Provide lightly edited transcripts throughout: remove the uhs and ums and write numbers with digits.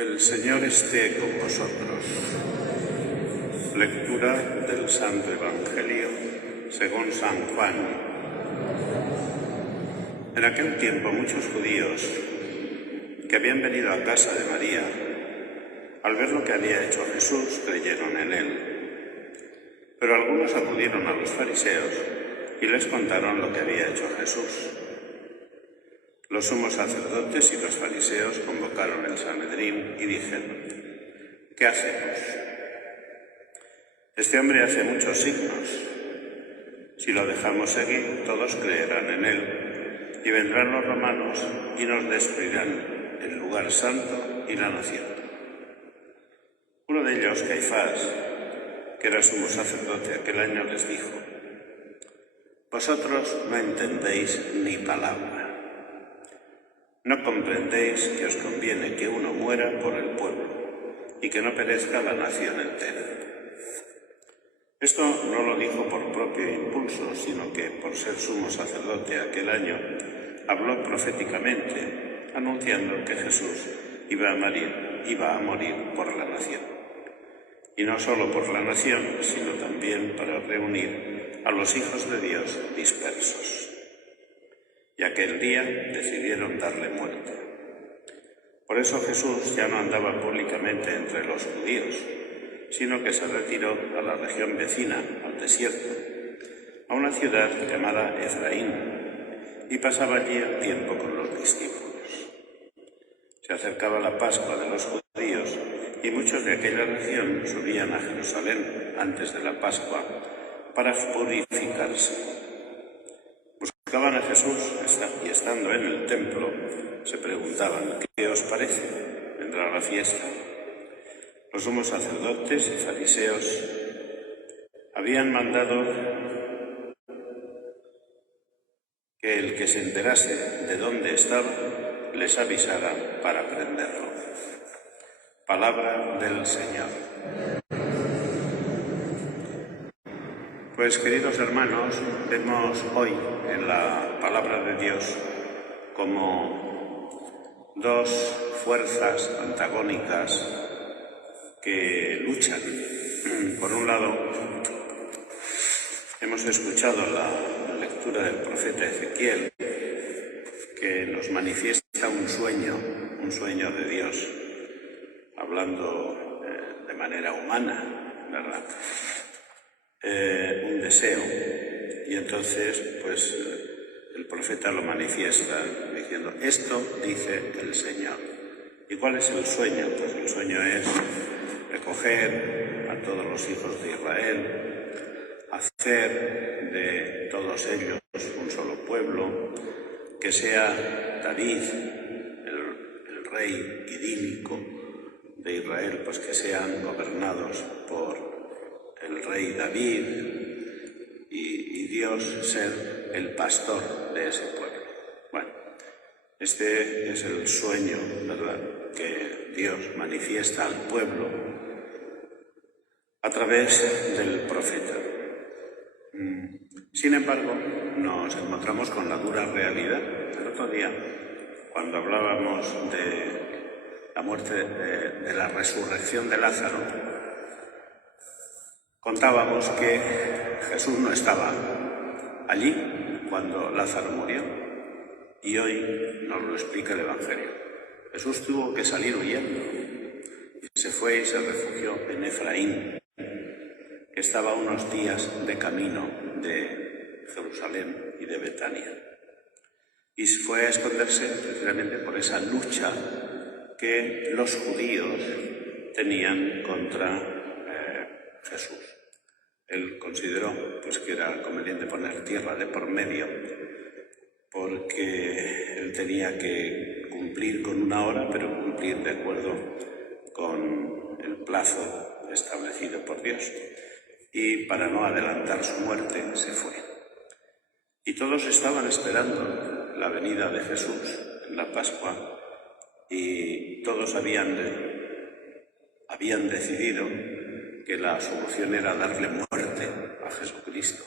El Señor esté con vosotros. Lectura del Santo Evangelio según San Juan. En aquel tiempo muchos judíos que habían venido a casa de María, al ver lo que había hecho Jesús, creyeron en él. Pero algunos acudieron a los fariseos y les contaron lo que había hecho Jesús. Los sumos sacerdotes y los fariseos convocaron el Sanedrín y dijeron: ¿qué hacemos? Este hombre hace muchos signos. Si lo dejamos seguir, todos creerán en él, y vendrán los romanos y nos destruirán el lugar santo y la nación. Uno de ellos, Caifás, que era sumo sacerdote aquel año, les dijo: vosotros no entendéis ni palabra. No comprendéis que os conviene que uno muera por el pueblo y que no perezca la nación entera. Esto no lo dijo por propio impulso, sino que por ser sumo sacerdote aquel año, habló proféticamente, anunciando que Jesús iba a morir por la nación. Y no solo por la nación, sino también para reunir a los hijos de Dios dispersos. Y aquel día decidieron darle muerte. Por eso Jesús ya no andaba públicamente entre los judíos, sino que se retiró a la región vecina, al desierto, a una ciudad llamada Efraín, y pasaba allí el tiempo con los discípulos. Se acercaba la Pascua de los judíos, y muchos de aquella región subían a Jerusalén antes de la Pascua para purificarse. Buscaban a Jesús y estando en el templo se preguntaban: ¿qué os parece? ¿Vendrá la fiesta? Los sumos sacerdotes y fariseos habían mandado que el que se enterase de dónde estaba les avisara para prenderlo. Palabra del Señor. Pues, queridos hermanos, vemos hoy en la palabra de Dios como dos fuerzas antagónicas que luchan. Por un lado, hemos escuchado la lectura del profeta Ezequiel, que nos manifiesta un sueño de Dios, hablando de manera humana, ¿verdad? Un deseo, y entonces pues el profeta lo manifiesta diciendo: esto dice el Señor. ¿Y cuál es el sueño? Pues el sueño es recoger a todos los hijos de Israel, hacer de todos ellos un solo pueblo, que sea David, el rey idílico de Israel, pues que sean gobernados por el rey David, y Dios ser el pastor de ese pueblo. Bueno, este es el sueño, ¿verdad?, que Dios manifiesta al pueblo a través del profeta. Sin embargo, nos encontramos con la dura realidad. El otro día, cuando hablábamos de la muerte, de la resurrección de Lázaro, contábamos que Jesús no estaba allí cuando Lázaro murió, y hoy nos lo explica el Evangelio. Jesús tuvo que salir huyendo, y se fue y se refugió en Efraín, que estaba a unos días de camino de Jerusalén y de Betania. Y fue a esconderse precisamente por esa lucha que los judíos tenían contra Jesús. Él consideró pues que era conveniente poner tierra de por medio, porque él tenía que cumplir con una hora, pero cumplir de acuerdo con el plazo establecido por Dios. Y para no adelantar su muerte se fue. Y todos estaban esperando la venida de Jesús en la Pascua, y todos habían decidido que la solución era darle muerte a Jesucristo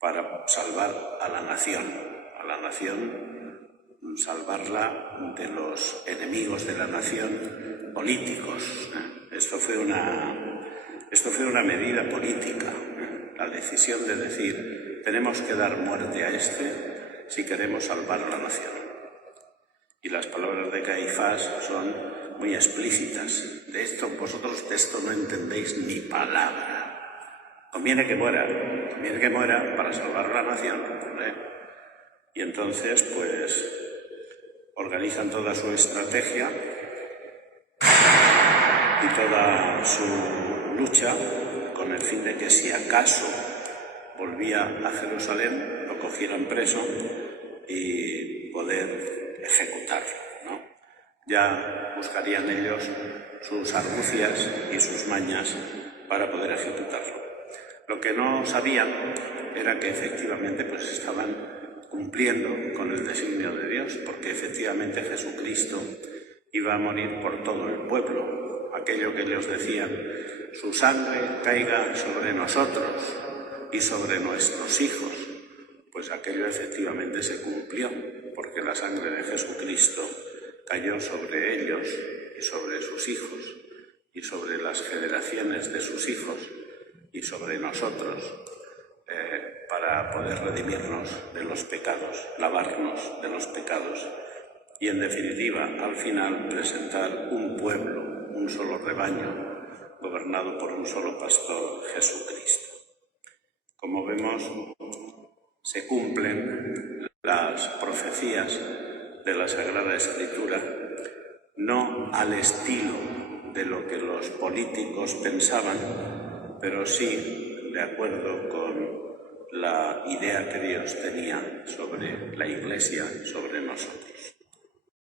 para salvar a la nación salvarla de los enemigos de la nación políticos. Esto fue una medida política, la decisión de decir, tenemos que dar muerte a este si queremos salvar a la nación. Y las palabras de Caifás son muy explícitas. Vosotros de esto no entendéis ni palabra. Conviene que muera para salvar a la nación. Y entonces, pues, organizan toda su estrategia y toda su lucha con el fin de que si acaso volvía a Jerusalén, lo cogieran preso y poder ejecutarlo, ¿no? Ya buscarían ellos sus argucias y sus mañas para poder ejecutarlo. Lo que no sabían era que efectivamente pues estaban cumpliendo con el designio de Dios, porque efectivamente Jesucristo iba a morir por todo el pueblo. Aquello que ellos decían, su sangre caiga sobre nosotros y sobre nuestros hijos, pues aquello efectivamente se cumplió, porque la sangre de Jesucristo cayó sobre ellos y sobre sus hijos y sobre las generaciones de sus hijos y sobre nosotros, para poder redimirnos de los pecados, lavarnos de los pecados y, en definitiva, al final presentar un pueblo, un solo rebaño, gobernado por un solo pastor, Jesucristo. Como vemos, se cumplen las profecías de la Sagrada Escritura, no al estilo de lo que los políticos pensaban, pero sí de acuerdo con la idea que Dios tenía sobre la Iglesia, sobre nosotros.